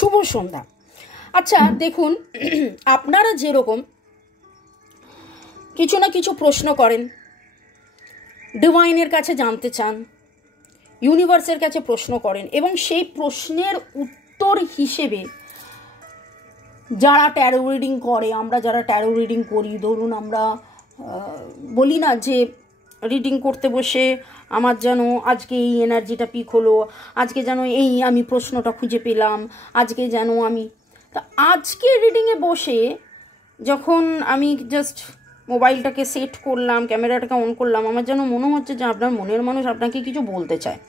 শুভ সন্ধ্যা। আচ্ছা দেখুন, আপনারা যেরকম কিছু না কিছু প্রশ্ন করেন, ডিভাইনের কাছে জানতে চান, ইউনিভার্সের কাছে প্রশ্ন করেন, এবং সেই প্রশ্নের উত্তর হিসেবে যারা ট্যারো রিডিং করে, আমরা যারা ট্যারো রিডিং করি, ধরুন আমরা বলি না যে রিডিং করতে বসে আমার যেন আজকে এই এনার্জিটা পিক হলো, আজকে যেন এই আমি প্রশ্নটা খুঁজে পেলাম, আজকে যেন আমি, তা আজকে রিডিংয়ে বসে যখন আমি জাস্ট মোবাইলটাকে সেট করলাম, ক্যামেরাটাকে অন করলাম, আমার যেন মনে হচ্ছে যে আপনার মনের মানুষ আপনাকে কিছু বলতে চায়।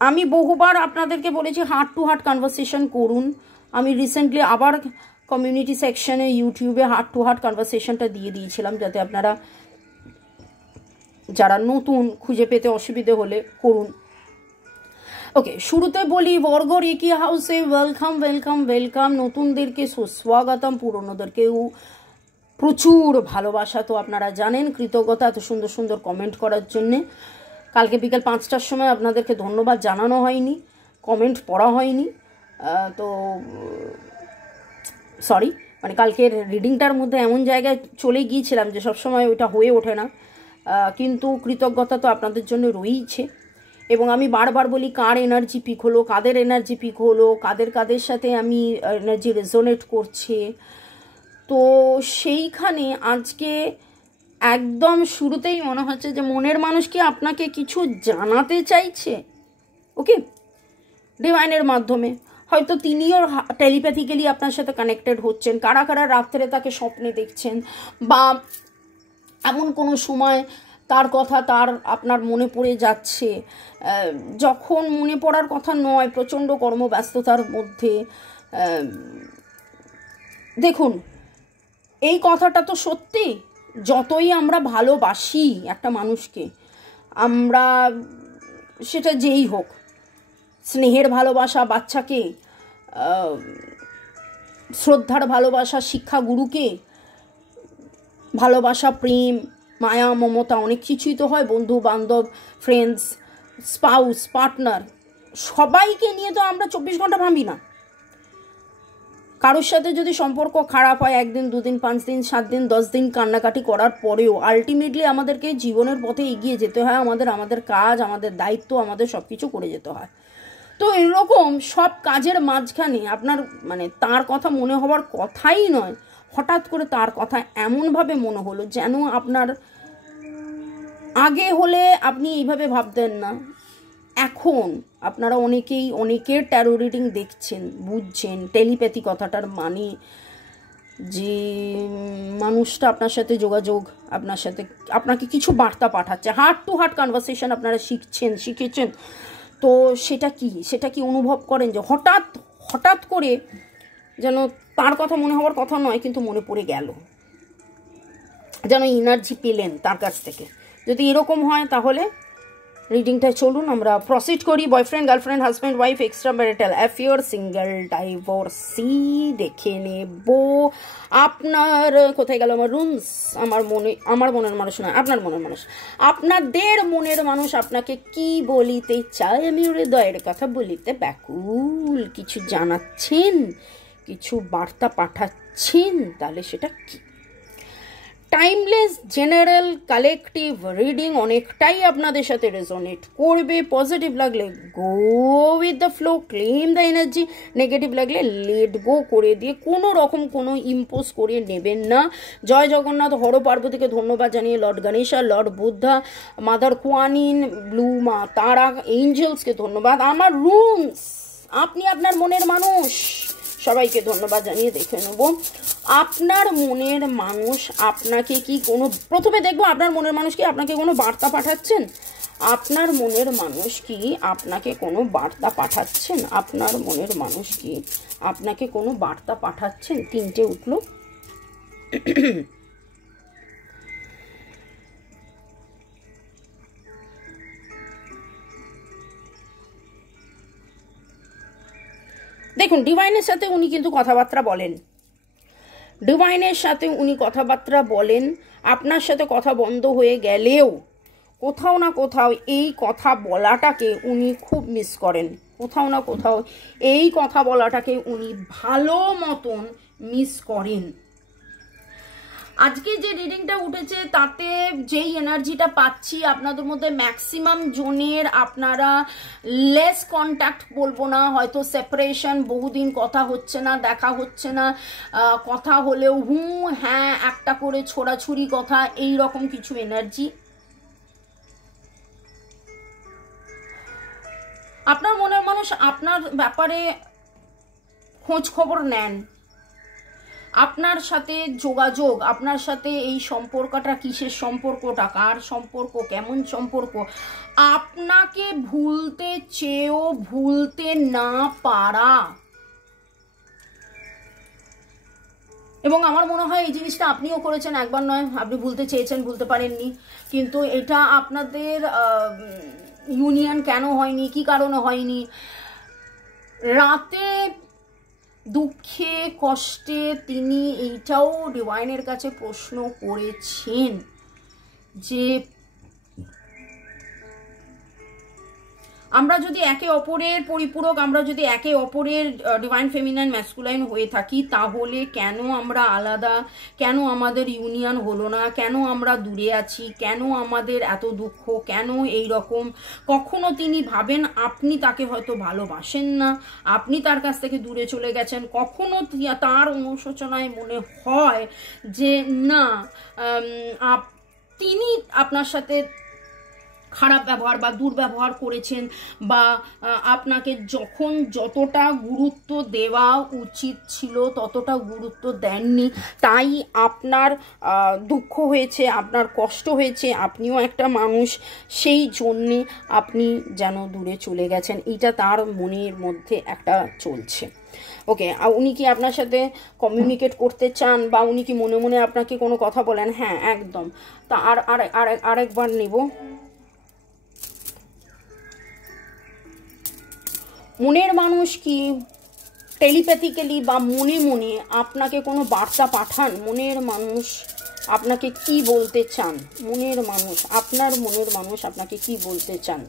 আমি বহুবার আপনাদেরকে বলেছি হার্ট টু হার্ট কনভারসেশন করুন। আমি রিসেন্টলি আবার কমিউনিটি সেকশনে ইউটিউবে হার্ট টু হার্ট কনভারসেশনটা দিয়ে দিয়েছিলাম, যাতে আপনারা যারা নতুন খুঁজে পেতে অসুবিধে হলে করুন। ওকে, শুরুতে বলি বর্গ রেকি হাউসে ওয়েলকাম ওয়েলকাম ওয়েলকাম, নতুনদেরকে সুস্বাগতম, পুরনোদেরকেও প্রচুর ভালোবাসা। তো আপনারা জানেন, কৃতজ্ঞতা এত সুন্দর সুন্দর কমেন্ট করার জন্যে। কালকে বিকাল 5টার সময় আপনাদেরকে ধন্যবাদ জানানো হয়নি, কমেন্ট পড়া হয়নি, তো সরি, মানে কালকের রিডিংটার মধ্যে এমন জায়গায় চলে গিয়েছিলাম যে সবসময় ওইটা হয়ে ওঠে না, কিন্তু কৃতজ্ঞতা তো আপনাদের জন্য রয়েইছে। এবং আমি বারবার বলি কার এনার্জি পিক হলো, কাদের এনার্জি পিক হলো, কাদের কাদের সাথে আমি এনার্জি রেজোনেট করছে। তো সেইখানে আজকে একদম শুরুতেই মনে হচ্ছে যে মনের মানুষ কি আপনাকে কিছু জানাতে চাইছে। ওকে, ডিভাইনের মাধ্যমে হয়তো তিনিও টেলিপ্যাথিক্যালি আপনার সাথে কানেক্টেড হচ্ছেন। কারা কারা রাত্রে তাকে স্বপ্নে দেখছেন, বা এমন কোনো সময় তার কথা আপনার মনে পড়ে যাচ্ছে, যখন মনে পড়ার কথা নয়, প্রচণ্ড কর্মব্যস্ততার মধ্যে। দেখুন, এই কথাটা তো সত্যি, যতই আমরা ভালোবাসি একটা মানুষকে, আমরা সেটা যেই হোক, স্নেহের ভালোবাসা বাচ্চাকে, শ্রদ্ধার ভালোবাসা শিক্ষাগুরুকে, ভালোবাসা প্রেম মায়া মমতা অনেক কিছুই তো হয়, বন্ধু বান্ধব, ফ্রেন্ডস, স্পাউস, পার্টনার, সবাইকে নিয়ে তো আমরা 24 ঘন্টা ভাবি না। কারোর সাথে যদি সম্পর্ক খারাপ হয়, 1 দিন 2 দিন 5 দিন 7 দিন 10 দিন কান্নাকাটি করার পরেও আলটিমেটলি আমাদেরকে জীবনের পথে এগিয়ে যেতে হয়, আমাদের কাজ, আমাদের দায়িত্ব, আমাদের সব কিছু করে যেতে হয়। তো এরকম সব কাজের মাঝখানে আপনার মানে তার কথা মনে হওয়ার কথাই নয়, হঠাৎ করে তার কথা এমনভাবে মনে হলো যেন আপনার আগে হলে আপনি এইভাবে ভাবতেন না। এখন আপনারা অনেকের ট্যারো রিডিং দেখছেন, বুঝছেন টেলিপ্যাথি কথাটার মানে, যে মানুষটা আপনার সাথে যোগাযোগ, আপনার সাথে আপনাকে কিছু বার্তা পাঠাচ্ছে, হার্ট টু হার্ট কনভারসেশন আপনারা শিখেছেন। তো সেটা কি অনুভব করেন যে হঠাৎ করে যেন তার কথা মনে হওয়ার কথা নয়, কিন্তু মনে পড়ে গেল, যেন এনার্জি পেলেন তার কাছ থেকে? যদি এরকম হয় তাহলে রিডিংটা চলুন আমরা প্রসিড করি। Boyfriend, girlfriend, husband, wife, extra marital affair, single, divorcee, দেখে নেব আপনার কোথায় গেল আমার রুমস, আমার মনের মানুষ নয়, আপনার মনের মানুষ, আপনাদের মনের মানুষ আপনাকে কি বলিতে চায়। আমি হৃদয়ের কথা বলিতে ব্যাকুল, কিছু জানাচ্ছেন, কিছু বার্তা পাঠাচ্ছেন, তাহলে সেটা কি? টাইমলেস জেনারেল কালেকটিভ রিডিং অনেকটাই আপনাদের সাথে রেজোনেট করবে। পজিটিভ লাগলে go with the flow, claim the energy. Negative লাগলে লেট গো করে দিয়ে কোনো রকম কোনো ইম্পোজ করে নেবেন না। জয় জগন্নাথ, হর পার্বতীকে ধন্যবাদ জানিয়ে lord Ganesha, lord Buddha, mother Kuanyin, blue Ma Tara, এঞ্জেলসকে ধন্যবাদ। আমার রুমস, আপনি আপনার মনের মানুষ, সবাইকে ধন্যবাদ জানিয়ে দেখে নেব আপনার মনের মানুষ আপনাকে কি কোনো, প্রথমে দেখবো আপনার মনের মানুষ কি আপনাকে কোনো বার্তা পাঠাচ্ছেন। আপনার মনের মানুষ কি আপনাকে কোনো বার্তা পাঠাচ্ছেন? আপনার মনের মানুষ কি আপনাকে কোনো বার্তা পাঠাচ্ছেন? 3টে উঠলো। দেখুন, ডিভাইনের সাথে উনি কিন্তু কথাবার্তা বলেন, ডিভাইনের সাথে উনি কথাবার্তা বলেন। আপনার সাথে কথা বন্ধ হয়ে গেলেও কোথাও না কোথাও এই কথা বলাটাকে উনি খুব মিস করেন, কোথাও না কোথাও এই কথা বলাটাকে উনি ভালো মতন মিস করেন। আজকে যে রিডিংটা উঠেছে তাতে যেই এনার্জিটা পাচ্ছি, আপনাদের মধ্যে ম্যাক্সিমাম জনের আপনারা লেস কন্ট্যাক্ট বলবো না, হয়তো সেপারেশন, বহুদিন কথা হচ্ছে না, দেখা হচ্ছে না, কথা হলেও হ্যাঁ একটা করে ছোড়াছুড়ি কথা, এই রকম কিছু এনার্জি। আপনার মনের মানুষ আপনার ব্যাপারে খোঁজ খবর নেন, আপনার সাথে যোগাযোগ, আপনার সাথে এই সম্পর্কটা কিসের সম্পর্কটা, কার সম্পর্ক, কেমন সম্পর্ক, আপনাকে ভুলতে চেয়েও ভুলতে না পারা। এবং আমার মনে হয় এই জিনিসটা আপনিও করেছেন, একবার নয়, আপনি ভুলতে চেয়েছেন, ভুলতে পারেননি, কিন্তু এটা আপনাদের ইউনিয়ন কেন হয়নি, কি কারণে হয়নি, রাতে দুঃখে কষ্টে তিনি এইটাও ডিভাইনের কাছে প্রশ্ন করেছেন যে আমরা যদি একে অপরের পরিপূরক, আমরা যদি একে অপরের ডিভাইন ফেমিনাইন ম্যাসকুলাইন হয়ে থাকি, তাহলে কেন আমরা আলাদা, কেন আমাদের ইউনিয়ন হলো না, কেন আমরা দূরে আছি, কেন আমাদের এত দুঃখ, কেন এই রকম। কখনো তিনি ভাবেন আপনি তাকে হয়তো ভালোবাসেন না, আপনি তার কাছ থেকে দূরে চলে গেছেন, কখনো তার অনুশোচনায় মনে হয় যে না তিনি আপনার সাথে খারাপ ব্যবহার বা দুর্ব্যবহার করেছেন, বা আপনাকে যখন যতটা গুরুত্ব দেওয়া উচিত ছিল ততটা গুরুত্ব দেননি, তাই আপনার দুঃখ হয়েছে, আপনার কষ্ট হয়েছে, আপনিও একটা মানুষ, সেই জন্যে আপনি যেন দূরে চলে গেছেন, এইটা তার মনের মধ্যে একটা চলছে। ওকে, উনি কি আপনার সাথে কমিউনিকেট করতে চান, বা উনি কি মনে মনে আপনাকে কোনো কথা বলেন? হ্যাঁ, একদম। তা আরেকবার নেব। মনের মানুষ কি টেলিপ্যাথিক্যালি বা মনে মনে আপনাকে কোনো বার্তা পাঠান? মনের মানুষ আপনাকে কি বলতে চান? মনের মানুষ, আপনার মনের মানুষ আপনাকে কি বলতে চান?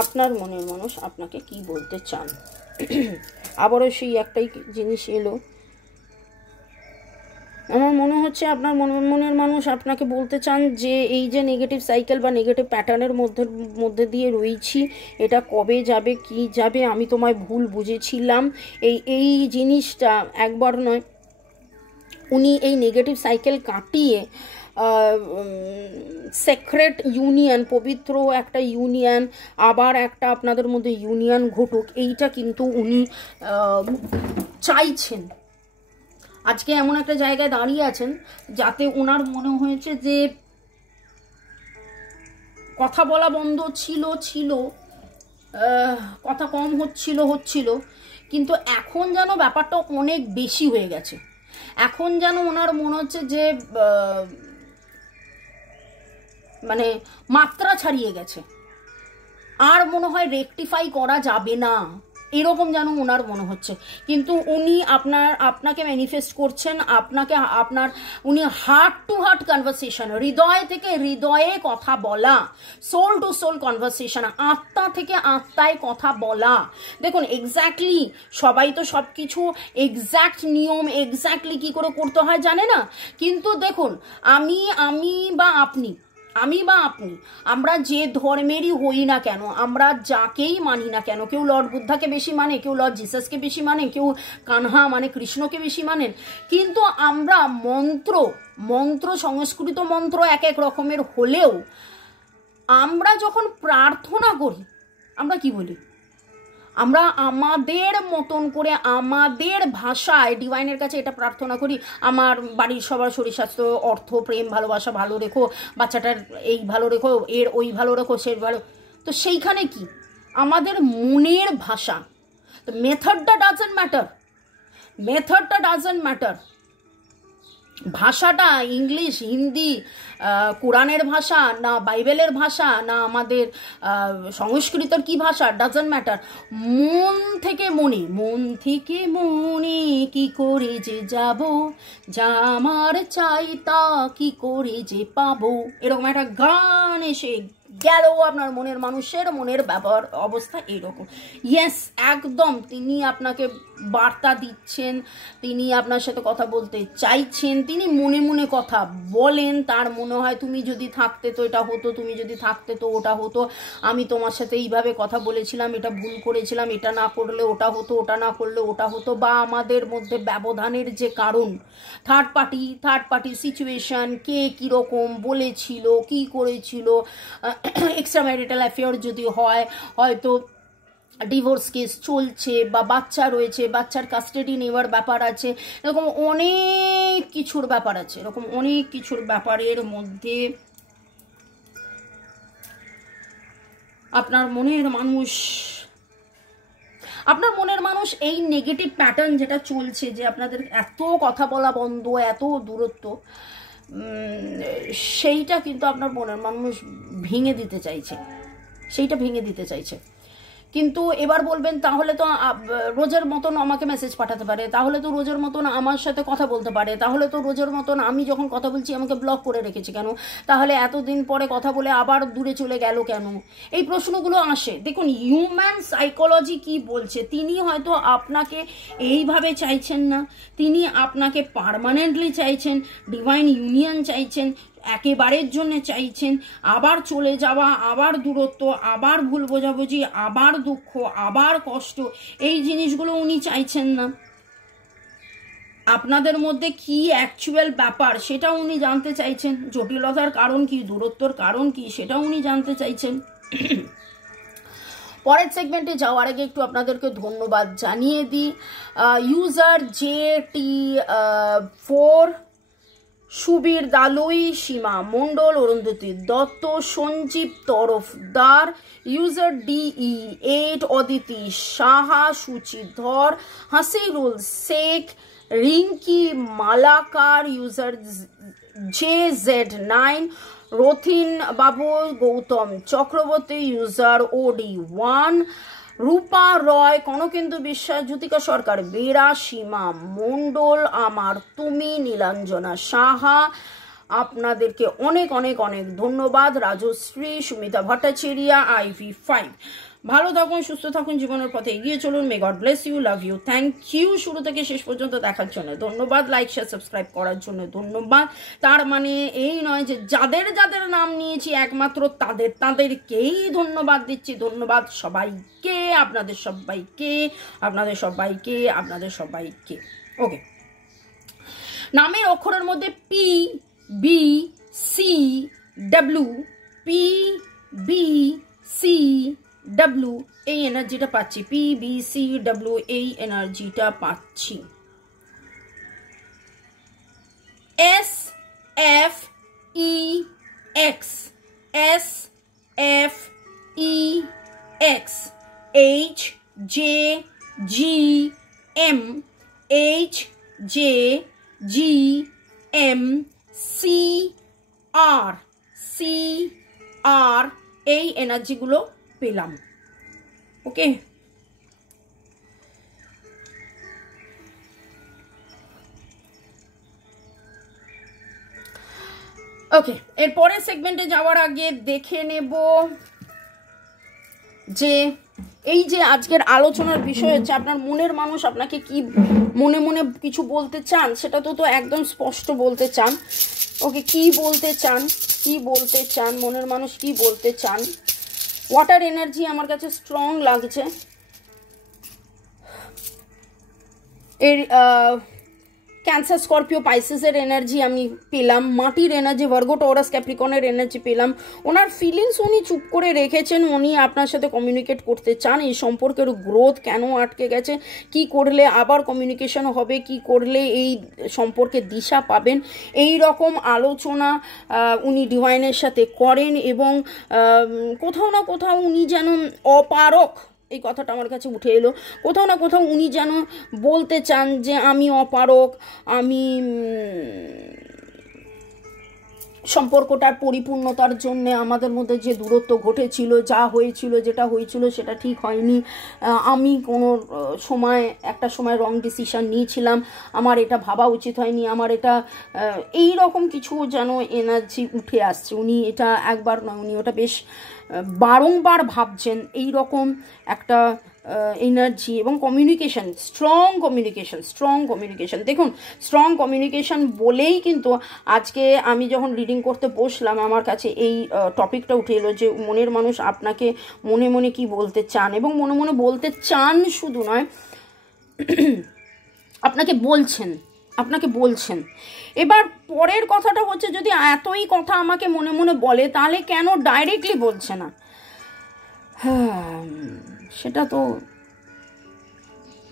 আপনার মনের মানুষ আপনাকে কি বলতে চান? আবারও সেই একটাই জিনিস এলো, আমার মনে হচ্ছে আপনার মনের মানুষ আপনাকে বলতে চান যে এই যে নেগেটিভ সাইকেল বা নেগেটিভ প্যাটার্নের মধ্যে দিয়ে রয়েছি, এটা কবে যাবে, কি যাবে, আমি তোমায় ভুল বুঝেছিলাম, এই জিনিসটা একবার নয়, উনি এই নেগেটিভ সাইকেল কাটিয়ে সেক্রেট ইউনিয়ন, পবিত্র একটা ইউনিয়ন, আবার একটা আপনাদের মধ্যে ইউনিয়ন ঘটুক, এইটা কিন্তু উনি চাইছেন। আজকে এমন একটা জায়গায় দাঁড়িয়ে আছেন যাতে ওনার মনে হয়েছে যে কথা বলা বন্ধ ছিল, কথা কম হচ্ছিল, কিন্তু এখন যেন ব্যাপারটা অনেক বেশি হয়ে গেছে। এখন যেন ওনার মনে হচ্ছে যে মানে মাত্রা ছাড়িয়ে গেছে, আর মনে হয় রেকটিফাই করা যাবে না, এরকম যেন ওনার মনে হচ্ছে। কিন্তু উনি আপনাকে ম্যানিফেস্ট করছেন, উনি হার্ট টু হার্ট কনভারসেশন, হৃদয় থেকে হৃদয়ে কথা বলা, সোল টু সোল কনভারসেশন, আত্মা থেকে আত্মায় কথা বলা। দেখুন, এক্স্যাক্টলি সবাই তো সব কিছু এক্স্যাক্ট নিয়ম এক্স্যাক্টলি কি করে করতে হয় জানে না, কিন্তু দেখুন আমি বা আপনি আমরা যে ধর্মেরই হই না কেন, আমরা যাকেই মানি না কেন, কেউ লর্ড বুদ্ধাকে বেশি মানে, কেউ লর্ড জিসাসকে বেশি মানে, কেউ কানহা মানে কৃষ্ণকে বেশি মানেন, কিন্তু আমরা মন্ত্র সংস্কৃত মন্ত্র এক এক রকমের হলেও আমরা যখন প্রার্থনা করি আমরা কি বলি? আমরা আমাদের মতন করে আমাদের ভাষায় ডিভাইনের কাছে এটা প্রার্থনা করি, আমার বাড়ির সবার শরীর স্বাস্থ্য, অর্থ, প্রেম, ভালোবাসা ভালো রেখো, বাচ্চাটার এই ভালো রেখো, এর ওই ভালো রেখো, সে ভালো। তো সেইখানে কি আমাদের মনের ভাষা, তো মেথডটা ডাজন্ট ম্যাটার। ভাষাটা ইংলিশ, হিন্দি, কোরআনের ভাষা, না বাইবেলের ভাষা, না আমাদের সংস্কৃতর কি ভাষা, ডাজন্ট ম্যাটার। মন থেকে মনে, মন থেকে মনে কি করে যে যাব, যা আমার চাই তা কি করে যে পাবো, এরকম একটা গান এসে গেল আপনার মনের মানুষের মনের ব্যাপার অবস্থা এরকম। ইয়েস, একদম তিনি আপনাকে বার্তা দিচ্ছেন, তিনি আপনার সাথে কথা বলতে চাইছেন, তিনি মনে মনে কথা বলেন, তার মনে হয় তুমি যদি থাকতে তো এটা হতো, তুমি যদি থাকতে তো ওটা হতো, আমি তোমার সাথে এইভাবে কথা বলেছিলাম, এটা ভুল করেছিলাম, এটা না করলে ওটা হতো, ওটা না করলে ওটা হতো, বা আমাদের মধ্যে ব্যবধানের যে কারণ থার্ড পার্টি সিচুয়েশন, কে কীরকম বলেছিল, কি করেছিল, এক্সট্রা ম্যারিটাল অ্যাফেয়ার যদি হয়, হয়তো ডিভোর্স কেস চলছে, বা বাচ্চা রয়েছে, বাচ্চার কাস্টাডি নেওয়ার ব্যাপার আছে, এরকম অনেক কিছুর ব্যাপার আছে, এরকম অনেক কিছুর ব্যাপারের মধ্যে আপনার মনের মানুষ এই নেগেটিভ প্যাটার্ন যেটা চলছে, যে আপনাদের এত কথা বলা বন্ধ, এত দূরত্ব, সেইটা কিন্তু আপনার মনের মানুষ ভেঙে দিতে চাইছে, সেইটা ভেঙে দিতে চাইছে। কিন্তু এবার বলবেন তাহলে তো রোজের মতন আমাকে মেসেজ পাঠাতে পারে, তাহলে তো রোজের মতন আমার সাথে কথা বলতে পারে, তাহলে তো রোজের মতন আমি যখন কথা বলছি আমাকে ব্লক করে রেখেছে কেন, তাহলে এতদিন পরে কথা বলে আবার দূরে চলে গেল কেন, এই প্রশ্নগুলো আসে। দেখুন, হিউম্যান সাইকোলজি কি বলছে, তিনি হয়তো আপনাকে এইভাবে চাইছেন না, তিনি আপনাকে পার্মানেন্টলি চাইছেন, ডিভাইন ইউনিয়ন চাইছেন, একেবারের জন্য চাইছেন, আবার চলে যাওয়া, আবার দূরত্ব, আবার ভুল বোঝাবুঝি, আবার দুঃখ, আবার কষ্ট, এই জিনিসগুলো উনি চাইছেন না। আপনাদের মধ্যে কি অ্যাকচুয়াল ব্যাপার সেটা উনি জানতে চাইছেন, জটিলতার কারণ কি, দূরত্বর কারণ কি, সেটা উনি জানতে চাইছেন। পরের সেগমেন্টে যাওয়ার আগে একটু আপনাদেরকে ধন্যবাদ জানিয়ে দিই। User JT4, Subir Dalui, Seema Mondal, Arundhati Dutta, Sanjib Tarafdar, user DE8, Aditi Saha, Suchidhar, Hasirul Sheikh, Rinki Malakar, user JZ9, Rathin babu, Gautam Chakraborty, user OD1, Rupa Roy, Kanakendu Biswas, Jyotika সরকার বেরা, সীমা মণ্ডল, আমার তুমি, নীলাঞ্জনা সাহা, আপনাদেরকে অনেক অনেক অনেক ধন্যবাদ। রাজশ্রী, সুমিতা ভট্টাচার্য, IV5। ভালো থাকুন, সুস্থ থাকুন, জীবনের পথে এগিয়ে চলুন। May God bless you, love you, thank you. শুরু থেকে শেষ পর্যন্ত দেখার জন্য ধন্যবাদ, লাইক শেয়ার সাবস্ক্রাইব করার জন্য ধন্যবাদ। তার মানে এই নয় যে যাদের যাদের নাম নিয়েছি একমাত্র তাদেরকেই ধন্যবাদ দিচ্ছি। ধন্যবাদ সবাইকে, আপনাদের সবাইকে। ওকে, নামের অক্ষরের মধ্যে PBCW এই এনার্জিটা পাচ্ছি, PBCW এই এনার্জিটা পাচ্ছি। SFEX HJGM CR এই এনার্জিগুলো পেলাম। ওকে, ওকে, এরপরের সেগমেন্টে যাওয়ার আগে দেখে নেব যে এই যে আজকের আলোচনার বিষয় হচ্ছে আপনার মনের মানুষ আপনাকে কি মনে মনে কিছু বলতে চান, সেটা তো একদম স্পষ্ট বলতে চান। ওকে, কি বলতে চান মনের মানুষ, কি বলতে চান? ওয়াটার এনার্জি আমার কাছে স্ট্রং লাগছে। এর ক্যান্সার, স্করপিও, পাইসিসের এনার্জি আমি পেলাম, মাটির এনার্জি, ভার্গো, টরাস, ক্যাপ্রিকনের এনার্জি পেলাম। ওনার ফিলিংস উনি চুপ করে রেখেছেন, উনি আপনার সাথে কমিউনিকেট করতে চান। এই সম্পর্কের গ্রোথ কেন আটকে গেছে, কি করলে আবার কমিউনিকেশন হবে, কি করলে এই সম্পর্কে দিশা পাবেন, এই রকম আলোচনা উনি ডিভাইনের সাথে করেন। এবং কোথাও না কোথাও উনি যেন অপারক এই কথাটা আমার কাছে উঠে এলো। কোথাও না কোথাও উনি যেন বলতে চান যে আমি অপারক, আমি সম্পর্কটার পরিপূর্ণতার জন্য আমাদের মধ্যে যে দূরত্ব ঘটেছিল, যা হয়েছিল, যেটা হয়েছিল সেটা ঠিক হয়নি, আমি কোনো একটা সময় রং ডিসিশন নিয়েছিলাম, আমার এটা ভাবা উচিত হয়নি, আমার এটা এই রকম কিছু যেন এনার্জি উঠে আসছে। উনি এটা একবার নয়, উনি ওটা বেশ বারংবার ভাবছেন এই রকম একটা এনার্জি। এবং কমিউনিকেশন, স্ট্রং কমিউনিকেশন। দেখুন, স্ট্রং কমিউনিকেশন বলেই কিন্তু আজকে আমি যখন রিডিং করতে বসলাম আমার কাছে এই টপিকটা উঠে এলো যে মনের মানুষ আপনাকে মনে মনে কি বলতে চান, এবং মনে মনে বলতে চান শুধু নয়, আপনাকে বলছেন। এবার পরের কথাটা হচ্ছে, যদি এতই কথা আমাকে মনে মনে বলে তাহলে কেন ডাইরেক্টলি বলছে না?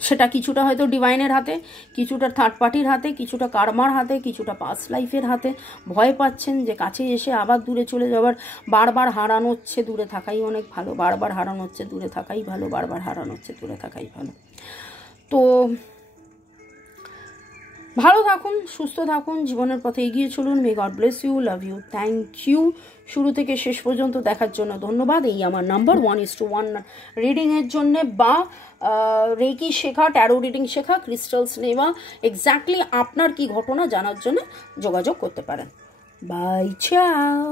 সেটা কিছুটা হয়তো ডিভাইনের হাতে, কিছুটা থার্ড পার্টির হাতে, কিছুটা কার্মার হাতে, কিছুটা পাস্ট লাইফের হাতে। ভয় পাচ্ছেন যে কাছে এসে আবার দূরে চলে যাওয়ার। বারবার হারানো হচ্ছে, দূরে থাকাই অনেক ভালো। বারবার হারানো হচ্ছে, দূরে থাকাই ভালো। তো ভালো থাকুন, সুস্থ থাকুন, জীবনের পথে এগিয়ে চলুন। May God bless you, love you, thank you. শুরু থেকে শেষ পর্যন্ত দেখার জন্য ধন্যবাদ। এই আমার নাম্বার 1:1 রিডিংয়ের জন্যে, বা রেকি শেখা, ট্যারো রিডিং শেখা, ক্রিস্টালস নেওয়া, এক্স্যাক্টলি আপনার কি ঘটনা জানার জন্য যোগাযোগ করতে পারেন। বাই, চাও।